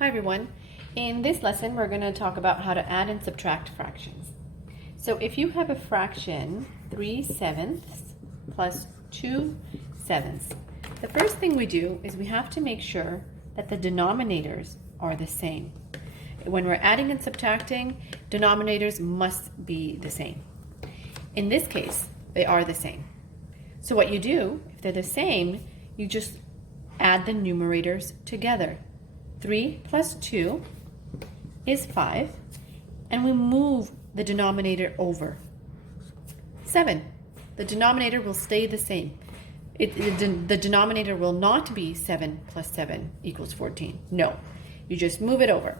Hi everyone. In this lesson we're going to talk about how to add and subtract fractions. So if you have a fraction 3/7 plus 2/7, the first thing we do is we have to make sure that the denominators are the same. When we're adding and subtracting, denominators must be the same. In this case, they are the same. So what you do, if they're the same, you just add the numerators together. 3 plus 2 is 5, and we move the denominator over. 7, the denominator will stay the same. The denominator will not be 7 plus 7 equals 14. No, you just move it over.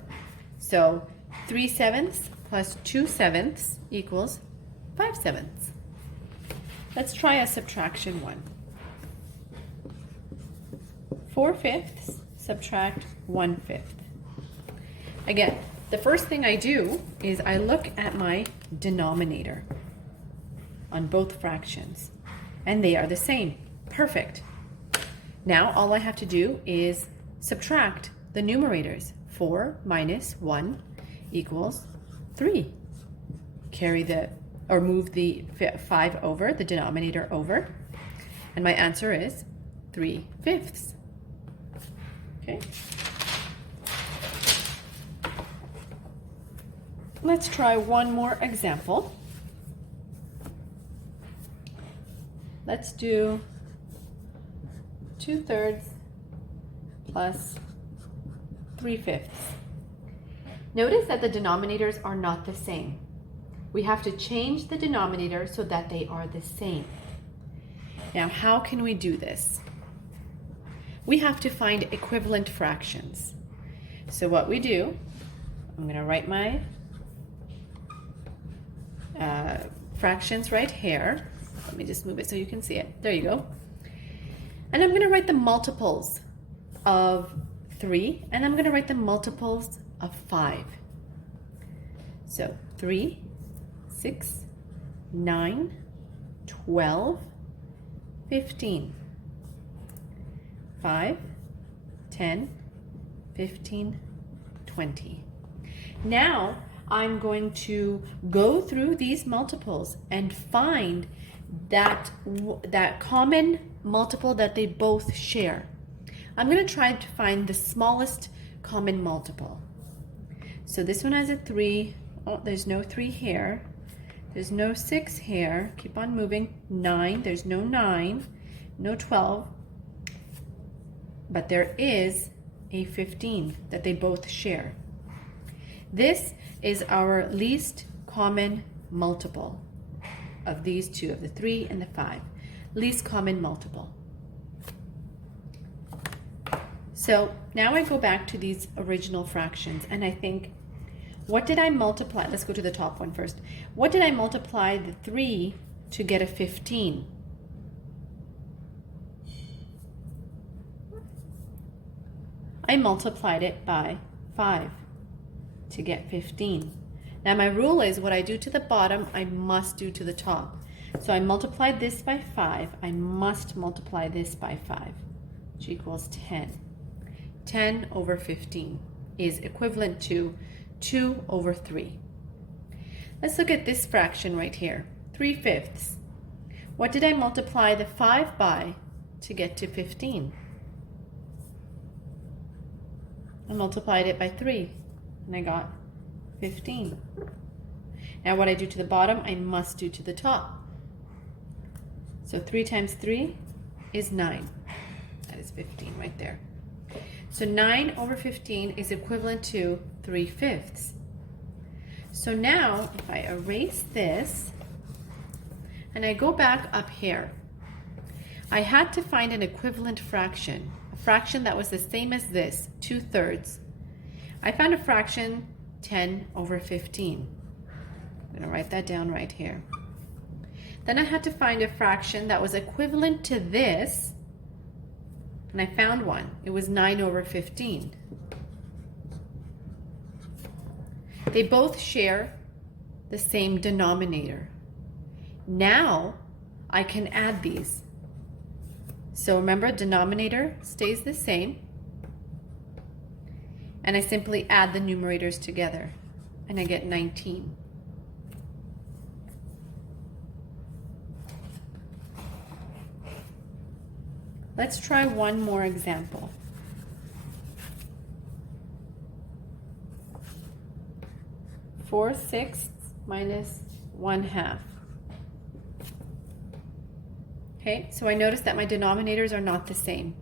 So 3/7 plus 2/7 equals 5/7. Let's try a subtraction one. 4/5 subtract 1/5. Again, the first thing I do is I look at my denominator on both fractions, and they are the same. Perfect. Now all I have to do is subtract the numerators. 4 minus 1 equals 3. Move the 5 over, the denominator over, and my answer is 3/5. Okay. Let's try one more example. Let's do 2/3 plus 3/5. Notice that the denominators are not the same. We have to change the denominator so that they are the same. Now, how can we do this? We have to find equivalent fractions. So what we do, I'm going to write my fractions right here. Let me just move it so you can see it. There you go. And I'm going to write the multiples of 3, and I'm going to write the multiples of 5. So 3, 6, 9, 12, 15. 5, 10, 15, 20. Now I'm going to go through these multiples and find that common multiple that they both share. I'm going to try to find the smallest common multiple. So this one has a 3. Oh, there's no 3 here. There's no 6 here. Keep on moving. 9. There's no 9. No 12. But there is a 15 that they both share. This is our least common multiple of these two, of the 3 and the 5. Least common multiple. So now I go back to these original fractions and I think, what did I multiply? Let's go to the top one first. What did I multiply the 3 to get a 15? I multiplied it by 5 to get 15. Now my rule is what I do to the bottom, I must do to the top. So I multiplied this by 5. I must multiply this by 5, which equals 10. 10 over 15 is equivalent to 2 over 3. Let's look at this fraction right here, 3/5. What did I multiply the 5 by to get to 15? I multiplied it by 3, and I got 15. Now what I do to the bottom, I must do to the top. So 3 times 3 is 9. That is 15 right there. So 9 over 15 is equivalent to 3/5. So now, if I erase this, and I go back up here, I had to find an equivalent fraction, a fraction that was the same as this, 2/3. I found a fraction 10 over 15. I'm going to write that down right here. Then I had to find a fraction that was equivalent to this, and I found one. It was 9 over 15. They both share the same denominator. Now I can add these. So remember, denominator stays the same. and I simply add the numerators together, and I get 19. Let's try one more example. 4/6 minus 1/2. Okay, so I notice that my denominators are not the same.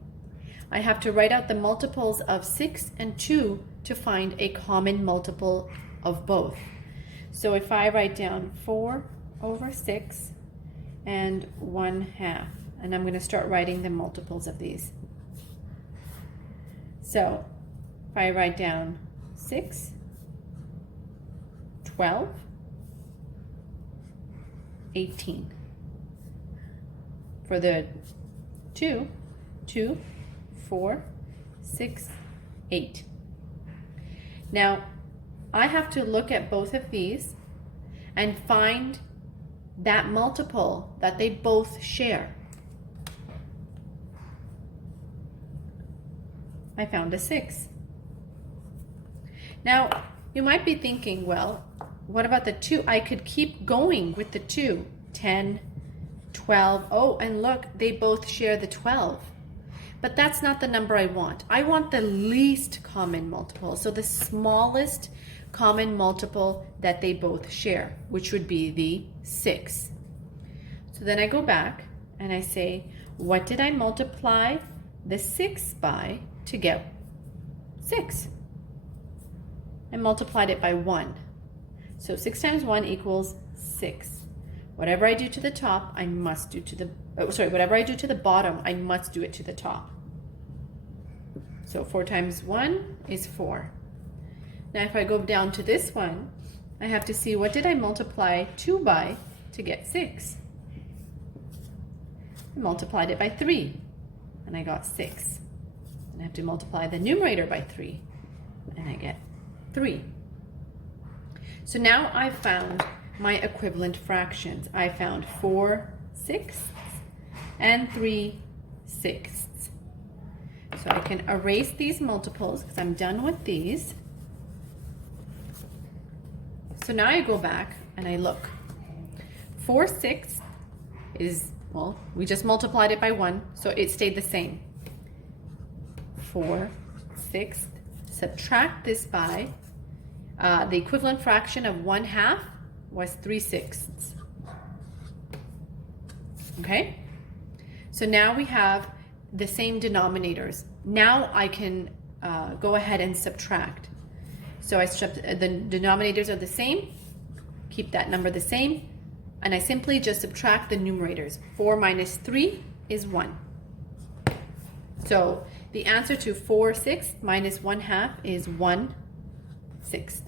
I have to write out the multiples of 6 and 2 to find a common multiple of both. So if I write down 4/6 and 1/2, and I'm going to start writing the multiples of these. So if I write down 6, 12, 18. For the 2, 4, 6, 8. Now, I have to look at both of these and find that multiple that they both share. I found a 6. Now, you might be thinking, well, what about the 2? I could keep going with the 2. 10, 12. Oh, and look, they both share the 12. But that's not the number I want. I want the least common multiple, so the smallest common multiple that they both share, which would be the 6. So then I go back and I say, what did I multiply the 6 by to get 6? I multiplied it by 1. So 6 times 1 equals 6. Whatever I do to the top, I must do to the, whatever I do to the bottom, I must do it to the top. So 4 times 1 is 4. Now if I go down to this one, I have to see what did I multiply 2 by to get 6. I multiplied it by 3, and I got 6. And I have to multiply the numerator by 3, and I get 3. So now I've found my equivalent fractions. I found 4/6 and 3/6. So I can erase these multiples because I'm done with these. So now I go back and I look. 4/6 is, well, we just multiplied it by 1, so it stayed the same. 4/6, subtract this by, the equivalent fraction of 1/2 was 3/6. Okay? So now we have the same denominators. Now I can go ahead and subtract. So the denominators are the same, keep that number the same, and I simply just subtract the numerators. 4 minus 3 is 1. So the answer to 4/6 minus 1/2 is 1/6.